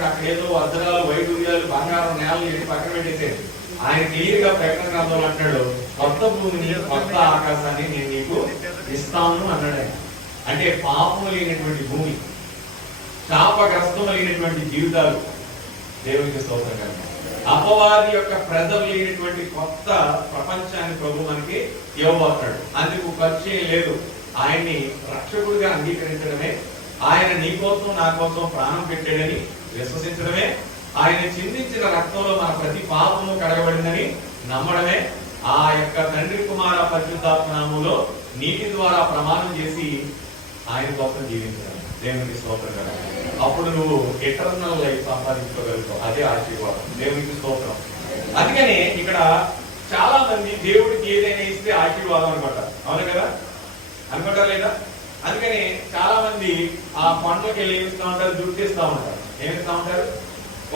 పక్కన అక్కడ ఏదో వజ్రాలు వైడూర్యాలు బంగారం నేలలు ఇవి పక్కన పెట్టేసేది. ఆయన క్లియర్ గా ప్రకటన గ్రంథంలో అంటాడు, కొత్త భూమిని కొత్త ఆకాశాన్ని నేను నీకు ఇస్తాను అన్నాడు ఆయన. అంటే పాపం లేనటువంటి భూమి, శాపగ్రస్తం లేనటువంటి జీవితాలు, దేవునికి స్తోత్రం. అపవాది యొక్క ప్రజలు లేనటువంటి కొత్త ప్రపంచాన్ని ప్రభు మనకి ఇవ్వబోతున్నాడు. అందుకు ఖర్చు లేదు. ఆయన్ని రక్షకుడిగా అంగీకరించడమే, ఆయన నీ కోసం నా కోసం ప్రాణం పెట్టాడని విశ్వసించడమే, ఆయన చిందించిన రక్తంలో మన ప్రతి పాపము కడగబడిందని నమ్మడమే, ఆ యొక్క తండ్రి కుమార పరిశుద్ధాత్మ నామములో నీటి ద్వారా ప్రమాణం చేసి ఆయన కోసం జీవించడం. దేవునికి స్తోత్రం కదా. అప్పుడు నువ్వు ఎటర్నల్ లైఫ్ సంపాదించుకోగలుగుతావు. అదే ఆశీర్వాదం. దేవునికి స్తోత్రం. అందుకని ఇక్కడ చాలా మంది దేవుడికి ఏదైనా ఇస్తే ఆశీర్వాదం అనుకుంటారు. అవును కదా, అనుకుంటారు లేదా? అందుకని చాలా మంది ఆ పండ్లకి వెళ్ళి ఏమిస్తా ఉంటారు, జుట్టు ఇస్తా ఉంటారు. ఏమిస్తా ఉంటారు?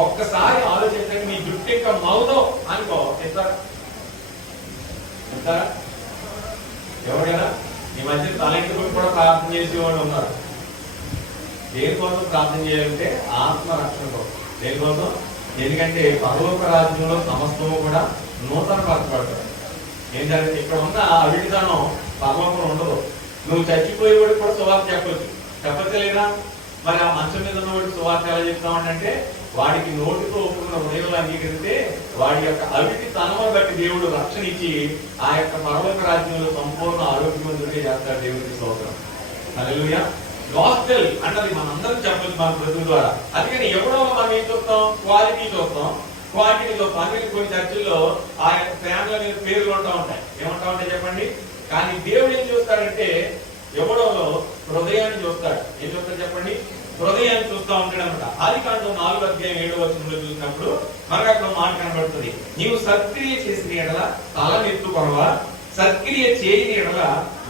ఒక్కసారి ఆలోచించండి, మీ జుట్టు ఇంకా మౌదో అనుకో, ఇస్తారా? ఇస్తారా? ఎవరైనా ఈ మధ్య తలెంటుకుని కూడా ప్రార్థన చేసేవాళ్ళు ఉన్నారు. దేనికోసం ప్రార్థన చేయాలంటే ఆత్మ రక్షణ కోసం. దేనికోసం? ఎందుకంటే పరలోక రాజ్యంలో సమస్తము కూడా నూతన పరచబడతారు. ఏంటంటే ఇక్కడ ఉన్న అవిటితనం పరలోకంలో ఉండదు. నువ్వు చచ్చిపోయేవాడికి కూడా సువార్త చెప్పొచ్చు, చెప్పచ్చలేదా? మరి ఆ మంచం మీద ఉన్నవాడికి సువార్త ఎలా చెప్తామంటే, వాడికి నోటితో ఒప్పుకున్న హృదయంలో అంగీకరిస్తే వాడి యొక్క అవిటి తనమును బట్టి దేవుడు రక్షణ ఇచ్చి ఆ యొక్క పరలోక రాజ్యంలో సంపూర్ణ ఆరోగ్యవంతుడిగా చేస్తాడు. దేవుడికి స్తోత్రం. హల్లెలూయా. గాస్పెల్ అన్నది మనందరం చెప్పొచ్చు మన బ్రతుకు ద్వారా. అందుకని ఎవరో మనం ఏం చూస్తాం? క్వాలిటీ చూస్తాం, క్వాంటిటీ చూస్తాం. అందుకని కొన్ని చర్చిల్లో ఆ యొక్క ఫ్యామిలీ మీద పేర్లు ఉంటా ఉంటాయి. ఏమంటా ఉంటాయి చెప్పండి? కానీ దేవుడు ఏం చూస్తాడంటే ఎవడోలో హృదయాన్ని చూస్తాడు. ఏం చూస్తాడు చెప్పండి? హృదయాన్ని చూస్తా ఉంటాడు అనమాట. ఆదికాండం 4:7 చూసినప్పుడు మనకు అక్కడ మాట కనబడుతుంది. నీవు సత్క్రియ చేసిన ఎడల తలనెత్తు కొరవా, సత్క్రియ చేయని ఎడల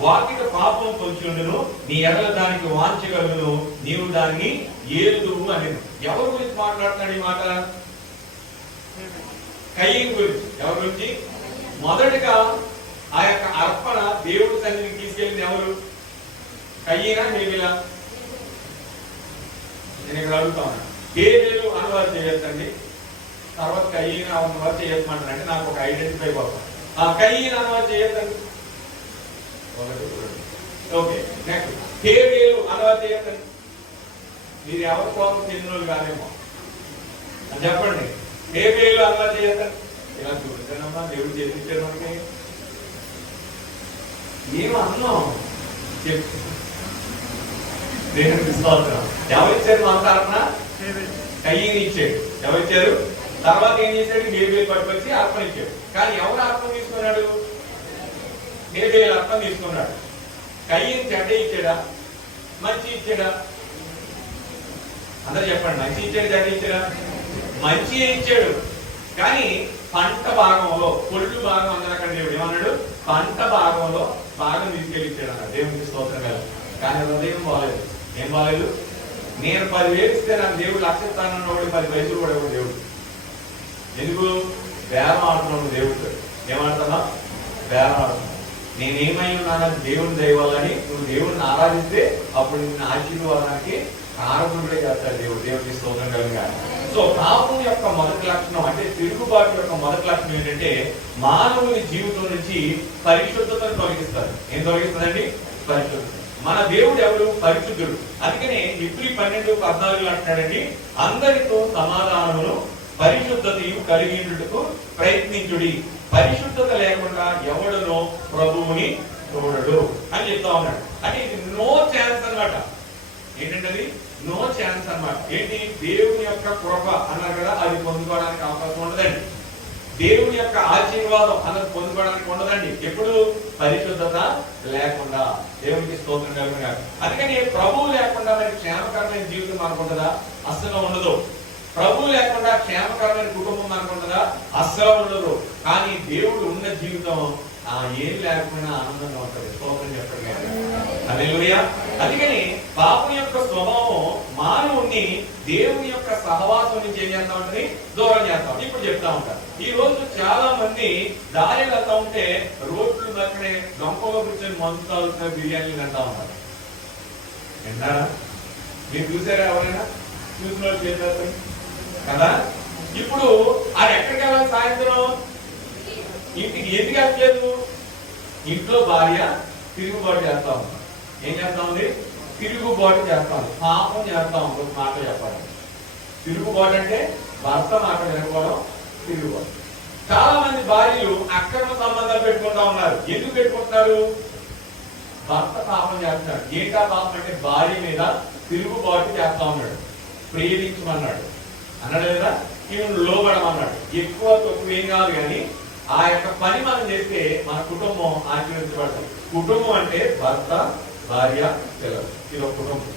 వాకిట పాపం పొంచుండును, నీ ఎడల దానికి వాంచగలుగును, నీవు దాన్ని ఏలుదువు అనేది. ఎవరి గురించి మాట్లాడుతున్నాడు ఈ మాట? కయీను గురించి. ఎవరి గురించి? మొదటిగా ఆ యొక్క అర్పణ దేవుడి సన్నిధికి తీసుకెళ్ళింది ఎవరు? కయీనా హేబెలా? నేను ఇక్కడ అడుగుతాను. హేబెలు అనువాదం చేయొచ్చండి, తర్వాత కయీనా అనువాదం చేయొచ్చమంటారంటే నాకు ఒక ఐడెంటిఫై కోసం. కయీనా అనువాదం చేయొచ్చండి. ఓకే, నెక్స్ట్ హేబెలు అనువాదం చేయొచ్చండి. మీరు ఎవరి కోసం చెందిన వాళ్ళు కాదేమో అని చెప్పండి. హేబెలు అనువాదం చేయొచ్చండి. ఇలా చూపించానమ్మా, దేవుడు చేయించాడు మనకి. ఏమో అన్నాం చెప్పు. దేవుడికి స్తోత్రం. ఎవరిచ్చారు మన తరఫున? కయీను ఇచ్చాడు. ఎవరిచ్చారు? తర్వాత ఏం చేశాడు? హేబెలు పట్టుకొచ్చి అర్పణ ఇచ్చాడు. కానీ ఎవరు అర్పణ తీసుకున్నాడు? హేబెలు అర్పణ తీసుకున్నాడు. కయీను చెడ్డ ఇచ్చాడా, మంచి ఇచ్చాడా? అందరూ చెప్పండి. మంచి ఇచ్చాడు, చెడ్డ ఇచ్చాడా? మంచి ఇచ్చాడు. కానీ పంట భాగంలో, పొళ్ళు భాగం అందరూ అక్కడ దేవుడు ఏమన్నాడు? పంట భాగంలో భాగం తీసుకెళ్ళి ఇచ్చాడు అన్నాడు. దేవుడికి స్తోత్రం కదా. కానీ హృదయం బాగాలేదు. ఏం బాగాలేదు? నేను 10,000 ఇస్తే నాకు దేవుడు లక్షిస్తానన్నవాడు 10 పైసలు కూడా ఇవ్వడు దేవుడు. ఎందుకు? బేరం ఆడుతున్నాడు దేవుడు. ఏమాడుతున్నా? బేరం ఆడుతున్నా. నేనేమై ఉన్నానని దేవుని దయవల్లని నువ్వు దేవుడిని ఆరాధిస్తే అప్పుడు నిన్ను ఆశీర్వాదానికి కారకుడే చేస్తాడు దేవుడు. దేవుడికి స్తోత్రం కలుగుగా. సో పాపం యొక్క మొదటి లక్షణం అంటే తిరుగుబాటు యొక్క మొదటి లక్షణం ఏంటంటే మానవుని జీవితం నుంచి పరిశుద్ధతను తొలగిస్తారు. ఏం తొలగిస్తుందండి? పరిశుద్ధత. మన దేవుడు ఎవరు? పరిశుద్ధుడు. అందుకనే Hebrews 12:14 అంటున్నాడండి, అందరితో సమాధానమును పరిశుద్ధతయు కలిగినట్టుకు ప్రయత్నించుడి, పరిశుద్ధత లేకుండా ఎవడునో ప్రభువుని చూడడు అని చెప్తా ఉన్నాడు. అంటే ఇది నో ఛాన్స్ అన్నమాట. ఏంటంటే నో ఛాన్స్ అన్నమాట. ఏంటి? దేవుని యొక్క కృప అన్నారు కదా, అది పొందుకోవడానికి అవకాశం ఉండదండి. దేవుని యొక్క ఆశీర్వాదం అన్నది పొందుకోవడానికి ఉండదండి ఎప్పుడు? పరిశుద్ధత లేకుండా. దేవునికి స్తోత్రం కలుగుగా. అందుకని ప్రభువు లేకుండా మరి క్షేమకరమైన జీవితం మనకుంటుందా? అస్సలు ఉండదు. ప్రభువు లేకుండా క్షేమకరమైన కుటుంబం మనకుంటుందా? అస్సలు ఉండదు. కానీ దేవుడు ఉన్న జీవితం ఏం లేకపోయినా ఆనందంగా ఉంటుంది. స్తోత్రం చెప్పండి. హల్లెలూయా. అందుకని పాపం యొక్క స్వభావం మానవుణ్ణి దేవుని యొక్క సహవాసం నుంచి ఏం చేస్తా ఉంటుంది? దూరం చేస్తాం. ఇప్పుడు చెప్తా ఉంటారు. ఈ రోజు చాలా మంది దారి వెళ్తా ఉంటే రోడ్లు దగ్గరే దొంపలో కూర్చొని మందు తాగుతున్న బిర్యానీలు తింటా ఉంటారు. వింటారా? మీరు చూసారా? ఎవరైనా చూసిన వాళ్ళు చేస్తారు? కదా. ఇప్పుడు అది ఎక్కడికి వెళ్ళాలి? సాయంత్రం ఇంటికి. ఎందుకు వెళ్ళలేదు? ఇంట్లో భార్య తిరుగుబాటు చేస్తా ఉంది. ఏం చేస్తా ఉంది? తిరుగుబాటు చేస్తా ఉంది, పాపం చేస్తా ఉంది. ఒక మాట చెప్పాలి, తిరుగుబాటు అంటే భర్త మాట వినకపోవడం తిరుగుబాటు. చాలా మంది భార్యలు అక్రమ సంబంధాలు పెట్టుకుంటా ఉన్నారు. ఎందుకు పెట్టుకుంటున్నారు? భర్త పాపం చేస్తున్నాడు. ఏంటా పాపం అంటే భార్య మీద తిరుగుబాటు చేస్తా ఉన్నాడు. ప్రేమించమన్నాడు అన్నాడు లేదా, ఈయన లోబడమన్నాడు. ఎక్కువ తక్కువ ఏం కాదు, కానీ ఆ యొక్క పని మనం చేస్తే మన కుటుంబం ఆశీర్వదించబడతాం. కుటుంబం అంటే భర్త, భార్య, పిల్లలు. ఇది ఒక కుటుంబం.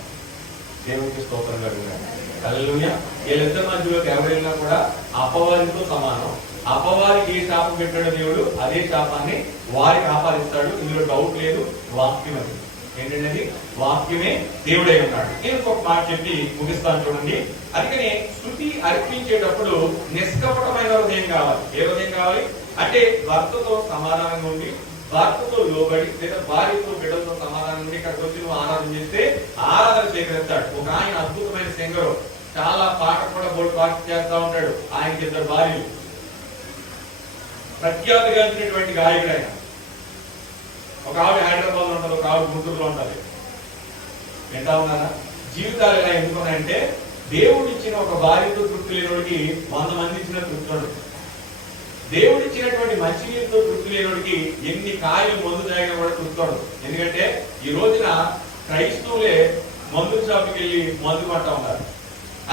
దేవునికి స్తోత్రం కలుగుతాయి. హల్లెలూయా. వీళ్ళిద్దరి మధ్యలోకి ఎవరు వెళ్ళినా కూడా అపవాదితో సమానం. అపవాదికి ఏ శాపం పెట్టాడు దేవుడు, అదే శాపాన్ని వారికి ఆపాదిస్తాడు. ఇందులో డౌట్ లేదు. వాక్యం అది ఏంటంటే వాక్యమే దేవుడై ఉన్నాడు. నేను ఇంకొక మాట చెప్పి ముగిస్తాను చూడండి. అందుకని స్తుతి అర్పించేటప్పుడు నిష్కపటమైన హృదయం కావాలి. ఏ హృదయం కావాలి అంటే భర్తతో సమాధానంగా ఉండి, భర్తతో లోబడి, లేదా భార్యతో బిడ్డలతో సమాధానం ఉండి ఇక్కడికి వచ్చి నువ్వు ఆరాధన చేస్తే ఆరాధన సేకరిస్తాడు. ఒక ఆయన అద్భుతమైన సింగరు, చాలా పాట కూడా బోర్డు పాట చేస్తా ఉంటాడు. ఆయనకి ఇద్దరు భార్యలు, ప్రఖ్యాతిగాంచినటువంటి గాయకుడు ఆయన. ఒక ఆవిడ హైదరాబాద్ లో ఉంటుంది, ఒక ఆవిడ గుంటూరులో ఉంటుంది. వింటా ఉన్నారా? జీవితాలు ఎలా ఎందుకున్నాయంటే దేవుడు ఇచ్చిన ఒక భార్యతో తృప్తి లేనివాడికి 100 మంది ఇచ్చిన తృప్తి ఉండదు. దేవుడు ఇచ్చినటువంటి మంచినీరుతో తృప్తి లేనివాడికి ఎన్ని కాయలు మందు తాగినా కూడా తృప్తి ఉండదు. ఎందుకంటే ఈ రోజున క్రైస్తవులే మందు షాపుకి వెళ్ళి మందు పట్టా ఉన్నారు.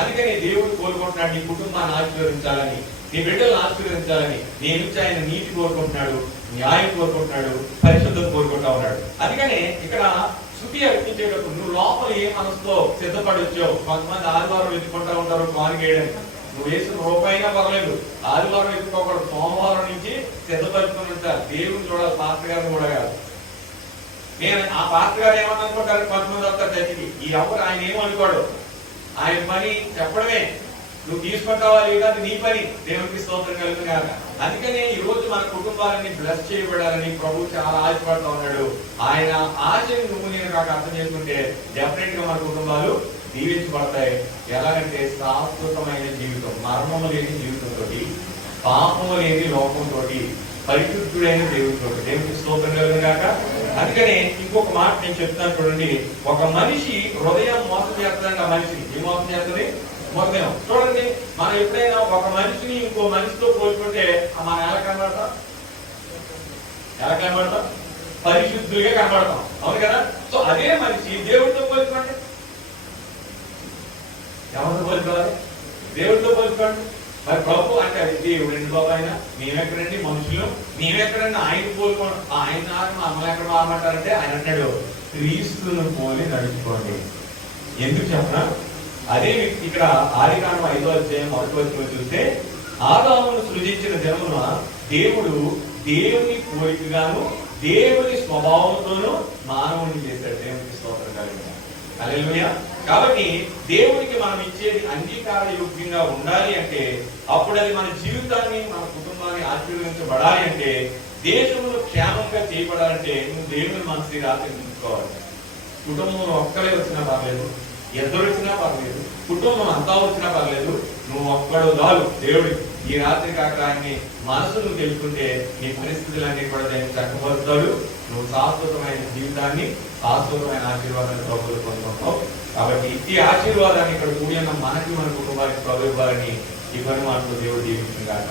అందుకని దేవుడు కోరుకుంటున్నాడు నీ కుటుంబాన్ని ఆశీర్వదించాలని, నీ బిడ్డలను ఆశీర్వదించాలని. నీ నుంచి ఆయన నీతి కోరుకుంటున్నాడు, న్యాయం కోరుకుంటున్నాడు, పరిశుద్ధత కోరుకుంటా ఉన్నాడు. అందుకనే ఇక్కడ స్తుతి అర్పించేటప్పుడు నువ్వు లోపల ఏ మనసుతో సిద్ధపడి వచ్చావు. కొంతమంది ఆదివారం వెతుకుంటా ఉంటారు కానుకేయడానికి. నువ్వు వేసిన రూపాయినా పర్లేదు, ఆదివారం వెతుక్కోకూడదు. సోమవారం నుంచి సిద్ధపరుచుకుని ఉంటారు. దేవుని చూడాలి, పాస్టర్ గారిని కూడా కాదు. నేను ఆ పాస్టర్ గారు ఏమని అనుకుంటారు, కొంతమంది వస్తారు చర్చికి. ఈ ఎవరు ఆయన ఏమనుకోడు, ఆయన పని చెప్పడమే. నువ్వు తీసుకుంటావా లేదా నీ పని. దేవునికి స్తోత్రం కలుగుతుంది కాక. అందుకనే ఈ రోజు మన కుటుంబాలని బ్లెస్ చేయబడాలని ప్రభు చాలా ఆశపడుతూ ఉన్నాడు. ఆయన ఆశని నువ్వు నేను నాకు అర్థం చేసుకుంటే డెఫినెట్ గా మన కుటుంబాలు దీవించబడతాయి. ఎలాగంటే శాశ్వతమైన జీవితం, మర్మము లేని జీవితంతో, పాపము లేని లోకంతో, పరిశుద్ధుడైన దేవుడితో. దేవునికి స్తోత్రం కలుగుతుంది కాక. అందుకనే ఇంకొక మాట నేను చెప్తాను చూడండి. ఒక మనిషి హృదయం మోసం చేస్తాడంటే ఆ మనిషిని ఏం మోసం చేస్తుంది? హృదయం. చూడండి, మనం ఎప్పుడైనా ఒక మనిషిని ఇంకో మనిషితో పోల్చుకుంటే మనం ఎలా కనబడతాం? ఎలా కనబడతాం? పరిశుద్ధులుగా కనబడతాం. అవును కదా. సో అదే మనిషి దేవుడితో పోల్చుకోండి. ఎవరితో పోల్చుకోవాలి? దేవుడితో పోల్చుకోండి. మరి ప్రభు అంటే అది దేవుడండి బాబు. ఆయన మేమెక్కడండి మనుషులు, మేమెక్కడండి ఆయన పోల్చుకోండి. ఆయన మమ్మల్ని ఎక్కడ మారమంటారంటే ఆయన అంటాడు క్రీస్తును పోలి నడుచుకోండి. ఎందుకు చెప్పనా? అదే ఇక్కడ ఆదికాండం 5వ అధ్యాయం 1వ వచనం చూస్తే ఆదామును సృజించిన దినమున దేవుడు దేవుని పోలికగాను దేవుని స్వభావంతోనూ మానవుని చేశాడు. దేవునికి స్తోత్రం కలుగుతుంది. హల్లెలూయా. కాబట్టి దేవునికి మనం ఇచ్చేది అంగీకార యోగ్యంగా ఉండాలి అంటే, అప్పుడు అది మన జీవితాన్ని, మన కుటుంబాన్ని ఆశీర్వదించబడాలి అంటే, దేశంలో క్షేమంగా చేయబడాలంటే నువ్వు దేవుని మనసుని ఆశీర్వదించుకోవాలి. కుటుంబంలో ఒక్కరే వచ్చినా పర్లేదు, ఇద్దరు వచ్చినా పర్లేదు, కుటుంబం అంతా వచ్చినా పర్లేదు, నువ్వు ఒక్కడు చాలు దేవుడికి. ఈ రాత్రి కాక ఆయన్ని మనసు నువ్వు తెలుసుకుంటే నీ పరిస్థితులన్నీ కూడా దాన్ని చక్కబరుస్తాడు. నువ్వు శాశ్వతమైన జీవితాన్ని, శాశ్వతమైన ఆశీర్వాదాన్ని ప్రభువులు పొందుకుంటావు. కాబట్టి ఈ ఆశీర్వాదాన్ని ఇక్కడ కూడి ఉన్న మనకి, మన కుటుంబానికి ప్రభు ఇవ్వాలని ఈ పని మాటలు దేవుడు దీవించిన కాక.